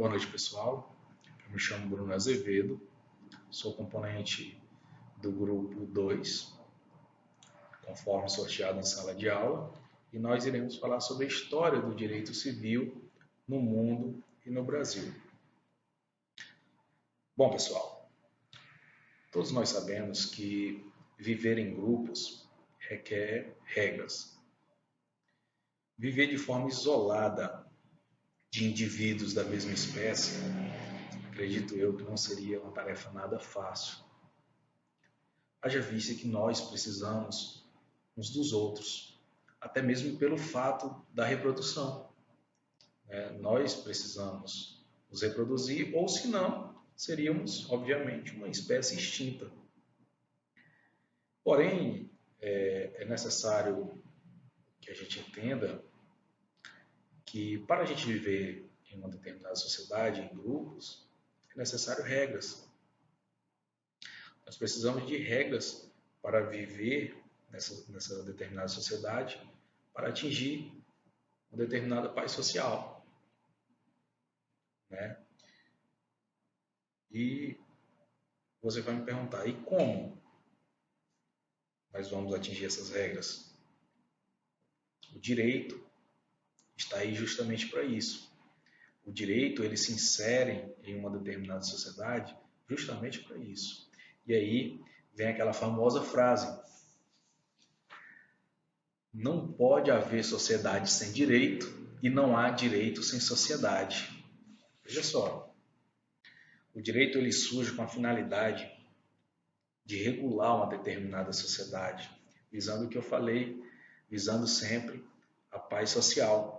Boa noite, pessoal. Eu me chamo Bruno Azevedo, sou componente do grupo 2, conforme sorteado em sala de aula, e nós iremos falar sobre a história do direito civil no mundo e no Brasil. Bom, pessoal, todos nós sabemos que viver em grupos requer regras. Viver de forma isolada de indivíduos da mesma espécie, acredito eu que não seria uma tarefa nada fácil. Haja vista que nós precisamos uns dos outros, até mesmo pelo fato da reprodução. Nós precisamos nos reproduzir, ou se não, seríamos, obviamente, uma espécie extinta. Porém, é necessário que a gente entenda que para a gente viver em uma determinada sociedade, em grupos, é necessário regras. Nós precisamos de regras para viver nessa determinada sociedade, para atingir uma determinada paz social. E você vai me perguntar, e como nós vamos atingir essas regras? O direito está aí justamente para isso. O direito, ele se insere em uma determinada sociedade justamente para isso. E aí vem aquela famosa frase: não pode haver sociedade sem direito e não há direito sem sociedade. Veja só, o direito ele surge com a finalidade de regular uma determinada sociedade, visando o que eu falei, visando sempre a paz social.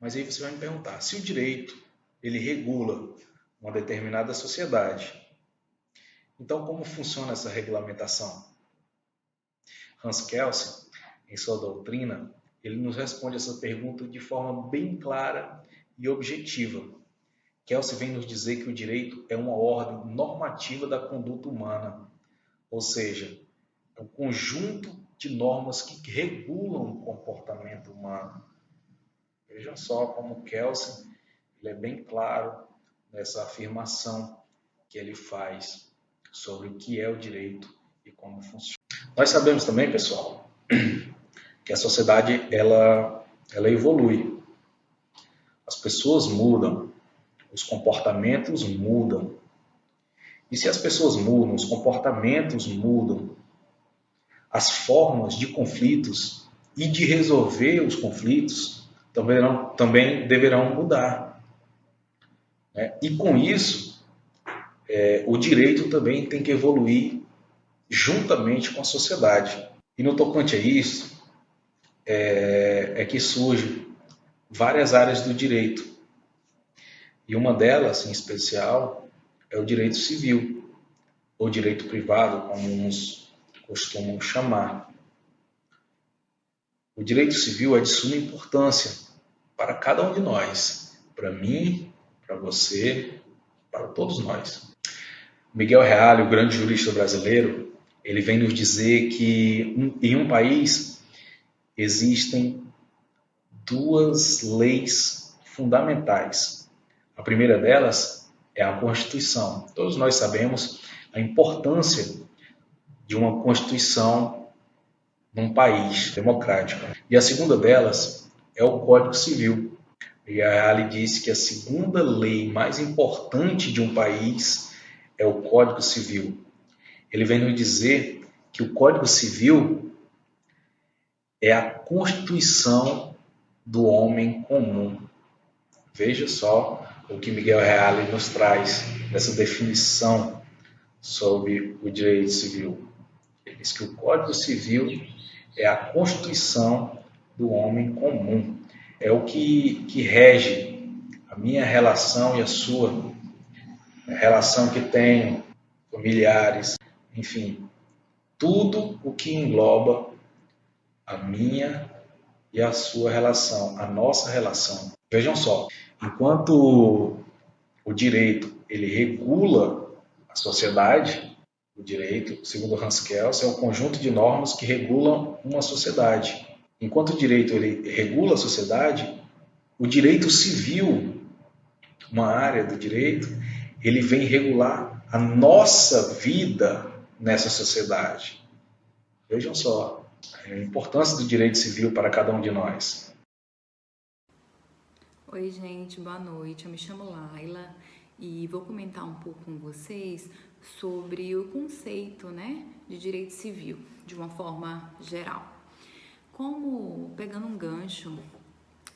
Mas aí você vai me perguntar, se o direito ele regula uma determinada sociedade, então como funciona essa regulamentação? Hans Kelsen, em sua doutrina, ele nos responde essa pergunta de forma bem clara e objetiva. Kelsen vem nos dizer que o direito é uma ordem normativa da conduta humana, ou seja, é um conjunto de normas que regulam o comportamento humano. Vejam só como Kelsen ele é bem claro nessa afirmação que ele faz sobre o que é o direito e como funciona. Nós sabemos também, pessoal, que a sociedade ela evolui. As pessoas mudam, os comportamentos mudam. E se as pessoas mudam, os comportamentos mudam, as formas de conflitos e de resolver os conflitos também deverão mudar. E com isso, o direito também tem que evoluir juntamente com a sociedade. E no tocante a isso, é que surgem várias áreas do direito. E uma delas, em especial, é o direito civil, ou direito privado, como uns costumam chamar. O direito civil é de suma importância para cada um de nós, para mim, para você, para todos nós. Miguel Reale, o grande jurista brasileiro, ele vem nos dizer que em um país existem duas leis fundamentais. A primeira delas é a Constituição. Todos nós sabemos a importância de uma Constituição num país democrático. E a segunda delas é o Código Civil. E a Reale disse que a segunda lei mais importante de um país é o Código Civil. Ele vem nos dizer que o Código Civil é a constituição do homem comum. Veja só o que Miguel Reale nos traz nessa definição sobre o direito civil. Ele diz que o Código Civil é a constituição do homem comum. É o que rege a minha relação e a sua, a relação que tenho, familiares, enfim, tudo o que engloba a minha e a sua relação, a nossa relação. Vejam só, enquanto o direito ele regula a sociedade, o direito, segundo Hans Kelsen, é um conjunto de normas que regulam uma sociedade. Enquanto o direito ele regula a sociedade, o direito civil uma área do direito, ele vem regular a nossa vida nessa sociedade. Vejam só a importância do direito civil para cada um de nós. Oi, gente, boa noite. Eu me chamo Laila e vou comentar um pouco com vocês sobre o conceito, de direito civil, de uma forma geral. Como, pegando um gancho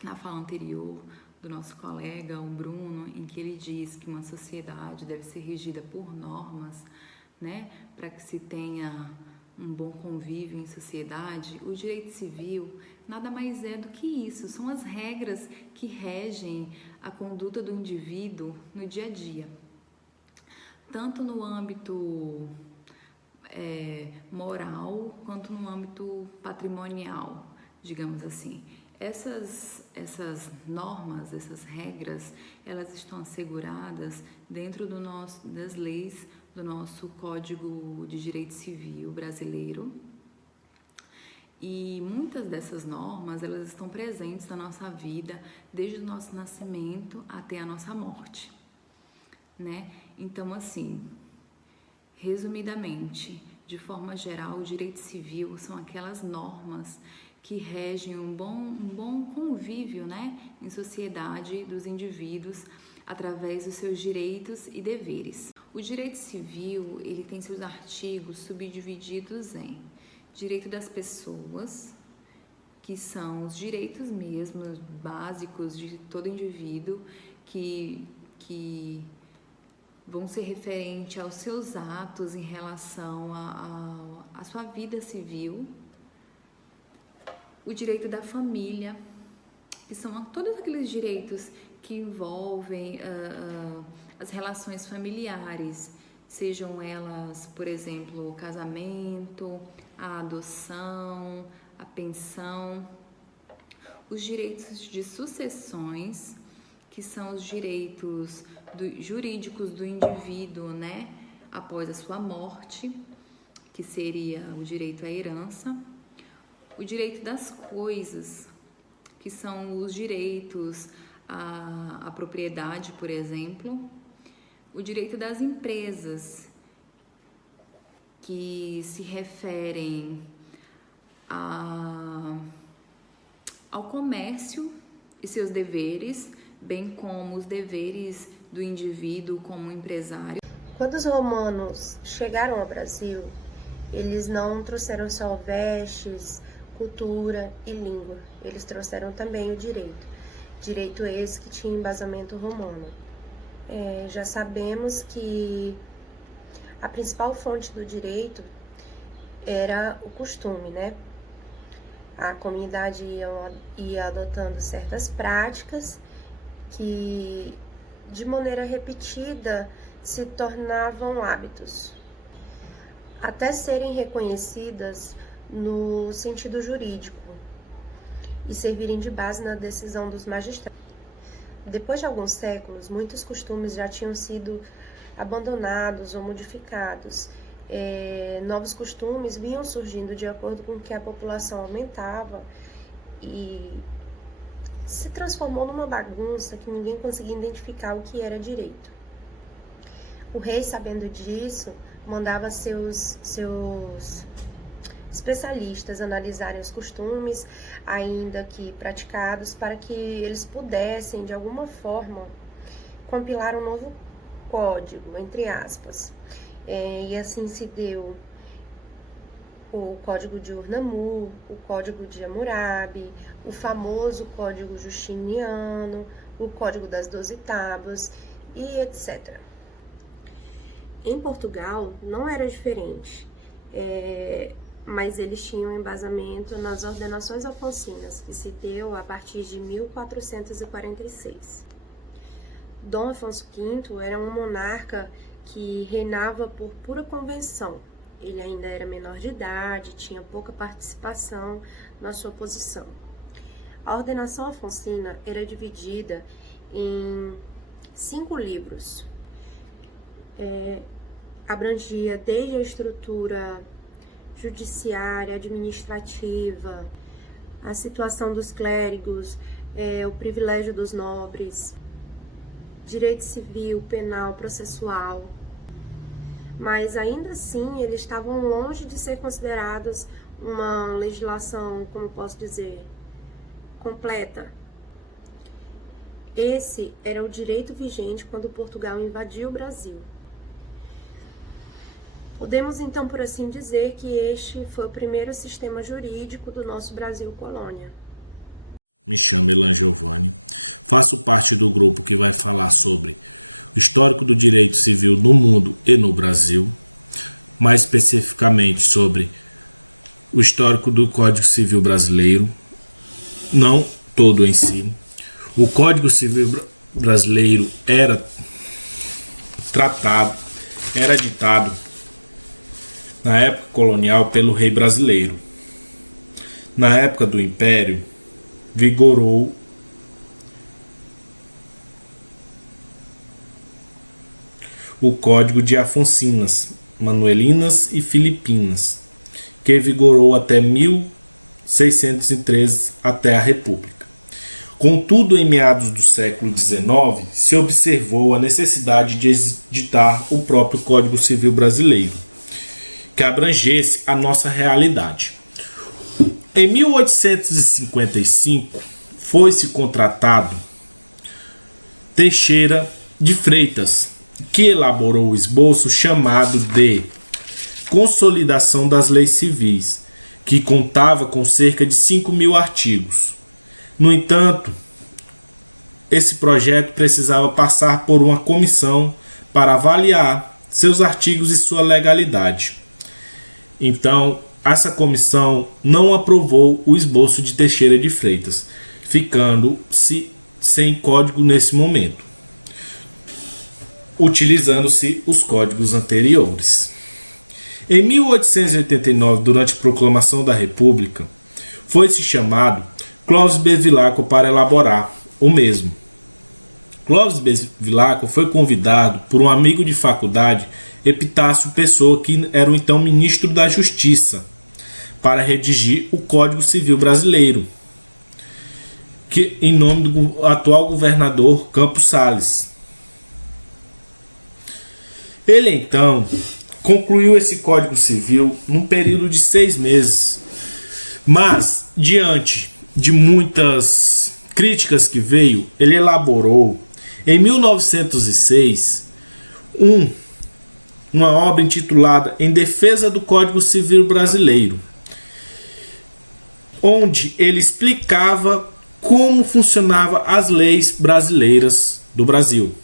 na fala anterior do nosso colega, o Bruno, em que ele diz que uma sociedade deve ser regida por normas, para que se tenha um bom convívio em sociedade, o direito civil nada mais é do que isso, são as regras que regem a conduta do indivíduo no dia a dia, tanto no âmbito moral quanto no âmbito patrimonial, digamos assim. Essas normas, essas regras, elas estão asseguradas dentro das leis do nosso Código de Direito Civil brasileiro. E muitas dessas normas, elas estão presentes na nossa vida desde o nosso nascimento até a nossa morte, Então, assim, resumidamente, de forma geral, o direito civil são aquelas normas que regem um bom convívio, em sociedade dos indivíduos através dos seus direitos e deveres. O direito civil, ele tem seus artigos subdivididos em direito das pessoas, que são os direitos mesmos básicos de todo indivíduo que vão ser referentes aos seus atos em relação à sua vida civil. O direito da família, que são todos aqueles direitos que envolvem as relações familiares, sejam elas, por exemplo, o casamento, a adoção, a pensão. Os direitos de sucessões, que são os direitos jurídicos do indivíduo, após a sua morte, que seria o direito à herança. O direito das coisas, que são os direitos à propriedade, por exemplo. O direito das empresas, que se referem ao comércio e seus deveres, bem como os deveres do indivíduo como empresário. Quando os romanos chegaram ao Brasil, eles não trouxeram só vestes, cultura e língua, eles trouxeram também o direito. Direito esse que tinha embasamento romano. Já sabemos que a principal fonte do direito era o costume, A comunidade ia adotando certas práticas que, de maneira repetida, se tornavam hábitos, até serem reconhecidas no sentido jurídico e servirem de base na decisão dos magistrados. Depois de alguns séculos, muitos costumes já tinham sido abandonados ou modificados. Novos costumes vinham surgindo de acordo com que a população aumentava e se transformou numa bagunça que ninguém conseguia identificar o que era direito. O rei, sabendo disso, mandava seus especialistas analisarem os costumes, ainda que praticados, para que eles pudessem, de alguma forma, compilar um novo código, entre aspas. E assim se deu o Código de Urnamur, o Código de Hammurabi, o famoso Código Justiniano, o Código das 12 Tábuas e etc. Em Portugal não era diferente, mas eles tinham embasamento nas ordenações afonsinas, que se deu a partir de 1446. Dom Afonso V era um monarca que reinava por pura convenção. Ele ainda era menor de idade, tinha pouca participação na sua posição. A ordenação afonsina era dividida em 5 livros. Abrangia desde a estrutura judiciária, administrativa, a situação dos clérigos, o privilégio dos nobres, direito civil, penal, processual. Mas ainda assim, eles estavam longe de ser considerados uma legislação, como posso dizer, completa. Esse era o direito vigente quando Portugal invadiu o Brasil. Podemos então, por assim dizer, que este foi o primeiro sistema jurídico do nosso Brasil colônia. Me chamo Elan Giovanni, faço parte do grupo que vai falar sobre o histórico do direito civil no mundo e no Brasil, mais especificamente sobre o histórico do Código Civil brasileiro, não todo em si. O Código Civil brasileiro era ditado na época colonial pelo rei brasileiro. Na época do Império, vigorou o Código de Afonsinas, Manuelinas e Filipinas, que vigorou até 1613, até a República. Contudo, em meados do século XIX, se observou a necessidade de editar o próprio Código Civil brasileiro, que abrangesse a nossa realidade. Em 1855, foi-se contratado Teixeira de Freitas, que elaborou o esboço chamado de Consolidação das Leis Civis, que contava com cerca de 5.000 artigos. No entanto, esse projeto precisava passar por uma comissão para avaliar seus artigos e sua legalidade. Então, essa comissão não aprovou o esboço de Teixeira de Freitas, ficando-se sem código nesse momento, utilizando-se os códigos anteriores. Em 1889, durante a proclamação da República, foi-se chamado Clóvis Bevilacqua para elaborar o mesmo. Clóvis Bevilacqua foi convidado por um amigo de faculdade, Epitácio Pessoa, que era o então ministro da Justiça, para redigir o Código Civil brasileiro, que em nome do atual governador Campos Salles. Ele então concluiu esse Código Civil num período de 6 meses, mas diante de muitas críticas que veio, ele elaborou em 1906 uma obra intitulada Em Defesa do Código Civil Brasileiro, onde ele explicava como funcionavam as leis brasileiras do Brasil.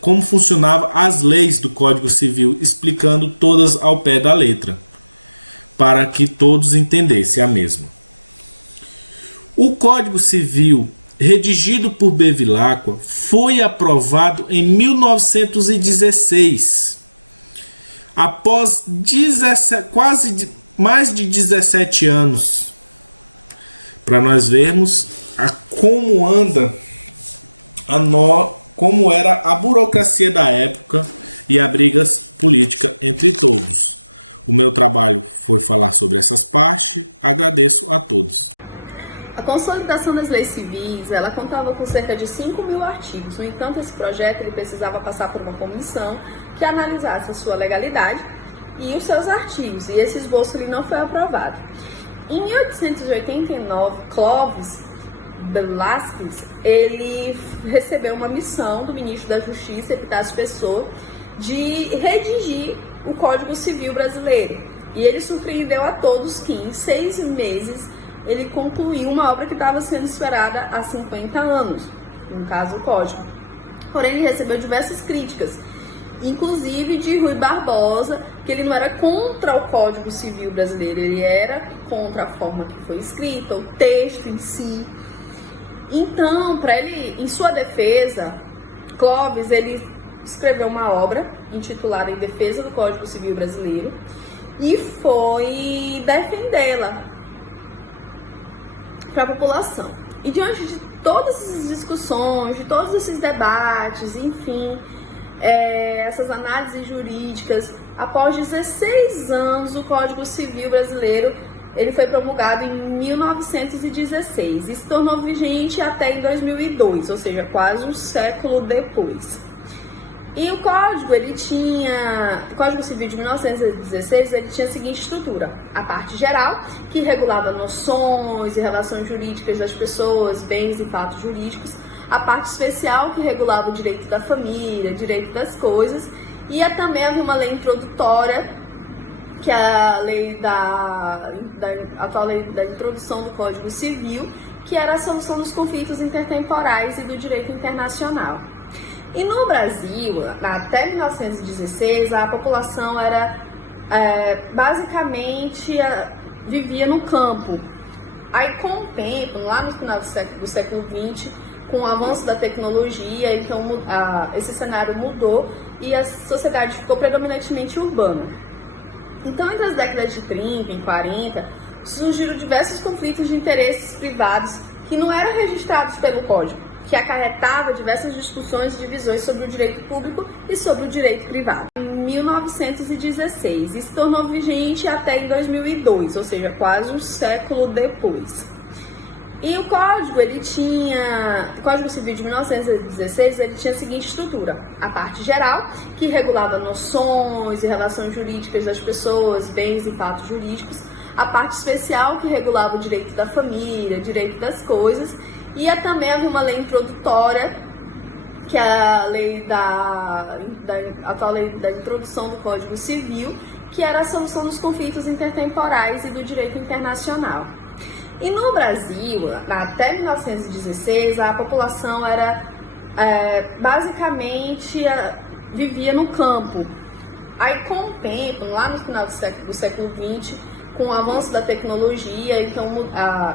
Como funcionavam as leis do Código Civil, explicando todas ao pé da letra, para que todos entendessem a mesma. O Código Civil, redigido por Bevilacqua, foi aprovado em 1916, após mais de 17 anos, para nós vermos como era a burocracia da época e a brigas política entre todos. O meu trabalho foi falar sobre essas partes. Agradeço a todos. A consolidação das leis civis, ela contava com cerca de 5.000 artigos. No entanto, esse projeto ele precisava passar por uma comissão que analisasse a sua legalidade e os seus artigos, e esse esboço ele não foi aprovado. Em 1889, Clóvis Bevilacqua, ele recebeu uma missão do ministro da Justiça, Epitácio Pessoa, de redigir o Código Civil brasileiro. E ele surpreendeu a todos que em 6 meses ele concluiu uma obra que estava sendo esperada há 50 anos, no caso o Código. Porém, ele recebeu diversas críticas, inclusive de Rui Barbosa, que ele não era contra o Código Civil brasileiro, ele era contra a forma que foi escrita, o texto em si. Então, para ele, em sua defesa, Clóvis ele escreveu uma obra intitulada Em Defesa do Código Civil Brasileiro e foi defendê-la para a população. E diante de todas essas discussões, de todos esses debates, enfim, essas análises jurídicas, após 16 anos o Código Civil Brasileiro ele foi promulgado em 1916 e se tornou vigente até em 2002, ou seja, quase um século depois. E o Código Civil de 1916, ele tinha a seguinte estrutura: a parte geral, que regulava noções e relações jurídicas das pessoas, bens e fatos jurídicos; a parte especial, que regulava o direito da família, direito das coisas; e também havia uma lei introdutória, que é a atual lei da introdução do Código Civil, que era a solução dos conflitos intertemporais e do direito internacional. E no Brasil, até 1916, a população era basicamente vivia no campo. Aí, com o tempo, lá no final do século XX, com o avanço da tecnologia, então esse cenário mudou e a sociedade ficou predominantemente urbana. Então, entre as décadas de 30 e 40, surgiram diversos conflitos de interesses privados que não eram registrados pelo Código, que acarretava diversas discussões e divisões sobre o direito público e sobre o direito privado. Em 1916, e se tornou vigente até em 2002, ou seja, quase um século depois. E o Código Civil de 1916, ele tinha a seguinte estrutura: a parte geral, que regulava noções e relações jurídicas das pessoas, bens e fatos jurídicos; a parte especial, que regulava o direito da família, direito das coisas; e também havia uma lei introdutória, que é a atual lei da introdução do Código Civil, que era a solução dos conflitos intertemporais e do direito internacional. E no Brasil, até 1916, a população era basicamente vivia no campo. Aí, com o tempo, lá no final do século XX, com o avanço da tecnologia, então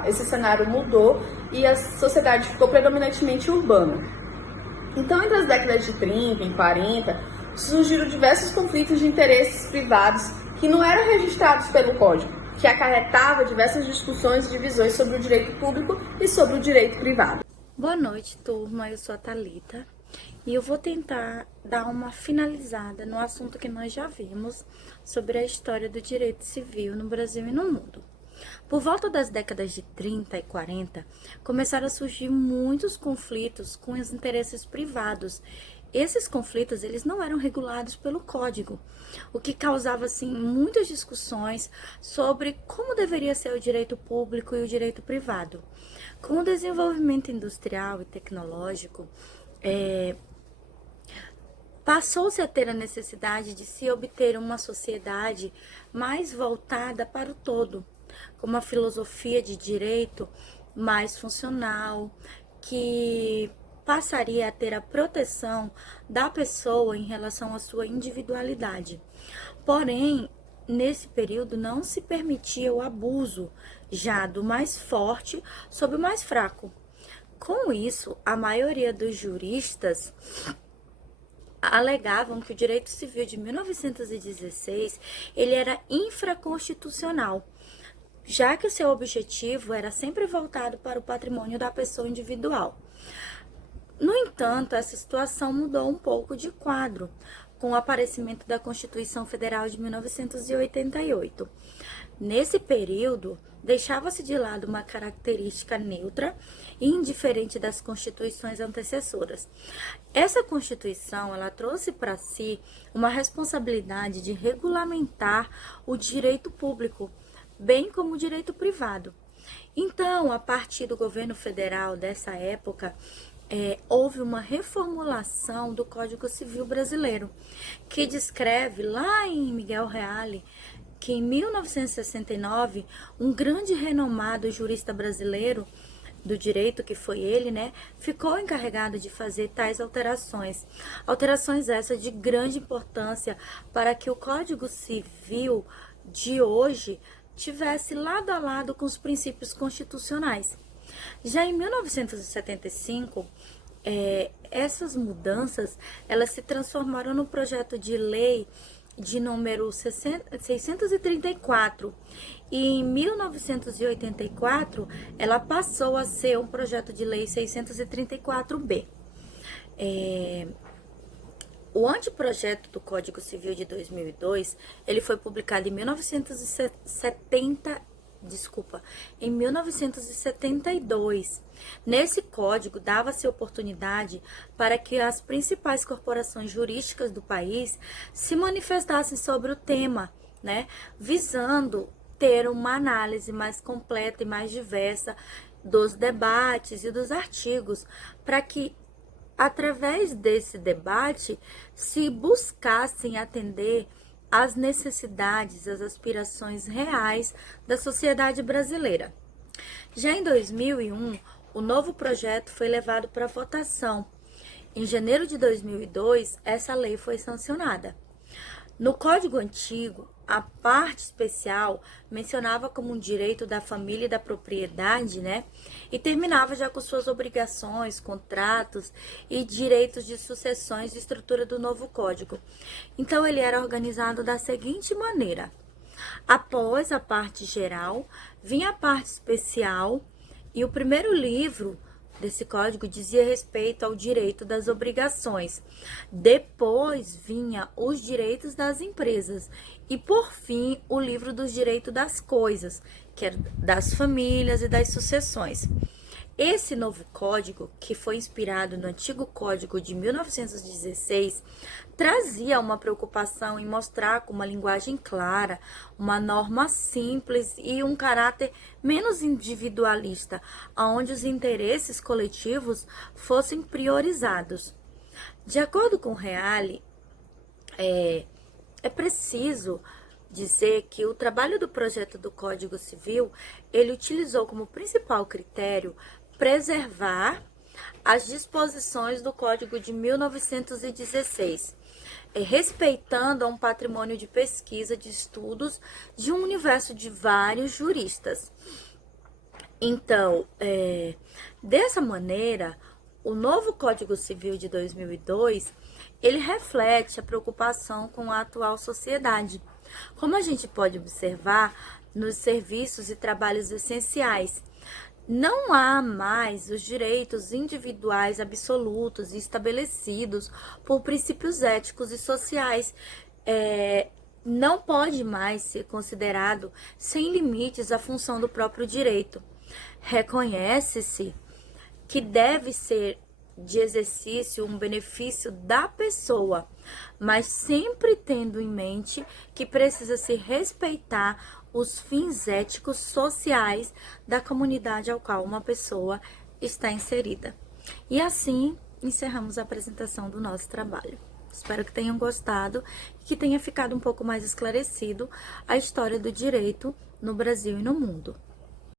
esse cenário mudou e a sociedade ficou predominantemente urbana. Então, entre as décadas de 30 e 40, surgiram diversos conflitos de interesses privados que não eram registrados pelo Código, que acarretava diversas discussões e divisões sobre o direito público e sobre o direito privado. Boa noite, turma. Eu sou a Thalita e eu vou tentar dar uma finalizada no assunto que nós já vimos sobre a história do direito civil no Brasil e no mundo. Por volta das décadas de 30 e 40, começaram a surgir muitos conflitos com os interesses privados. Esses conflitos, eles não eram regulados pelo Código, o que causava, assim, muitas discussões sobre como deveria ser o direito público e o direito privado. Com o desenvolvimento industrial e tecnológico, passou-se a ter a necessidade de se obter uma sociedade mais voltada para o todo, com uma filosofia de direito mais funcional, que passaria a ter a proteção da pessoa em relação à sua individualidade. Porém, nesse período não se permitia o abuso já do mais forte sobre o mais fraco. Com isso, a maioria dos juristas alegavam que o direito civil de 1916 ele era infraconstitucional, já que o seu objetivo era sempre voltado para o patrimônio da pessoa individual. No entanto, essa situação mudou um pouco de quadro com o aparecimento da Constituição Federal de 1988. Nesse período, deixava-se de lado uma característica neutra e indiferente das constituições antecessoras. Essa Constituição, ela trouxe para si uma responsabilidade de regulamentar o direito público, bem como o direito privado. Então, a partir do governo federal dessa época, houve uma reformulação do Código Civil brasileiro, que descreve lá em Miguel Reale que em 1969, um grande renomado jurista brasileiro do direito, que foi ele, ficou encarregado de fazer tais alterações. Alterações essas de grande importância para que o Código Civil de hoje tivesse lado a lado com os princípios constitucionais. Já em 1975, essas mudanças elas se transformaram no projeto de lei de número 634 e em 1984 ela passou a ser um projeto de lei 634B. O anteprojeto do Código Civil de 2002, ele foi publicado em 1979 em 1972. Nesse código, dava-se oportunidade para que as principais corporações jurídicas do país se manifestassem sobre o tema, né, visando ter uma análise mais completa e mais diversa dos debates e dos artigos, para que, através desse debate, se buscassem atender às necessidades, às aspirações reais da sociedade brasileira. Já em 2001, o novo projeto foi levado para votação. Em janeiro de 2002, essa lei foi sancionada. No Código Antigo, a parte especial mencionava como um direito da família e da propriedade, né? E terminava já com suas obrigações, contratos e direitos de sucessões de estrutura do novo Código. Então, ele era organizado da seguinte maneira: após a parte geral, vinha a parte especial, e o primeiro livro desse código dizia respeito ao direito das obrigações. Depois vinha os direitos das empresas e, por fim, o livro dos direitos das coisas, que era das famílias e das sucessões. Esse novo código, que foi inspirado no antigo código de 1916, trazia uma preocupação em mostrar com uma linguagem clara, uma norma simples e um caráter menos individualista, onde os interesses coletivos fossem priorizados. De acordo com Reale, é preciso dizer que o trabalho do projeto do Código Civil, ele utilizou como principal critério preservar as disposições do Código de 1916, respeitando um patrimônio de pesquisa, de estudos, de um universo de vários juristas. Então, dessa maneira, o novo Código Civil de 2002, ele reflete a preocupação com a atual sociedade. Como a gente pode observar nos serviços e trabalhos essenciais, não há mais os direitos individuais absolutos e estabelecidos por princípios éticos e sociais. Não pode mais ser considerado sem limites a função do próprio direito. Reconhece-se que deve ser de exercício um benefício da pessoa, mas sempre tendo em mente que precisa se respeitar os fins éticos sociais da comunidade ao qual uma pessoa está inserida. E assim encerramos a apresentação do nosso trabalho. Espero que tenham gostado e que tenha ficado um pouco mais esclarecido a história do direito no Brasil e no mundo.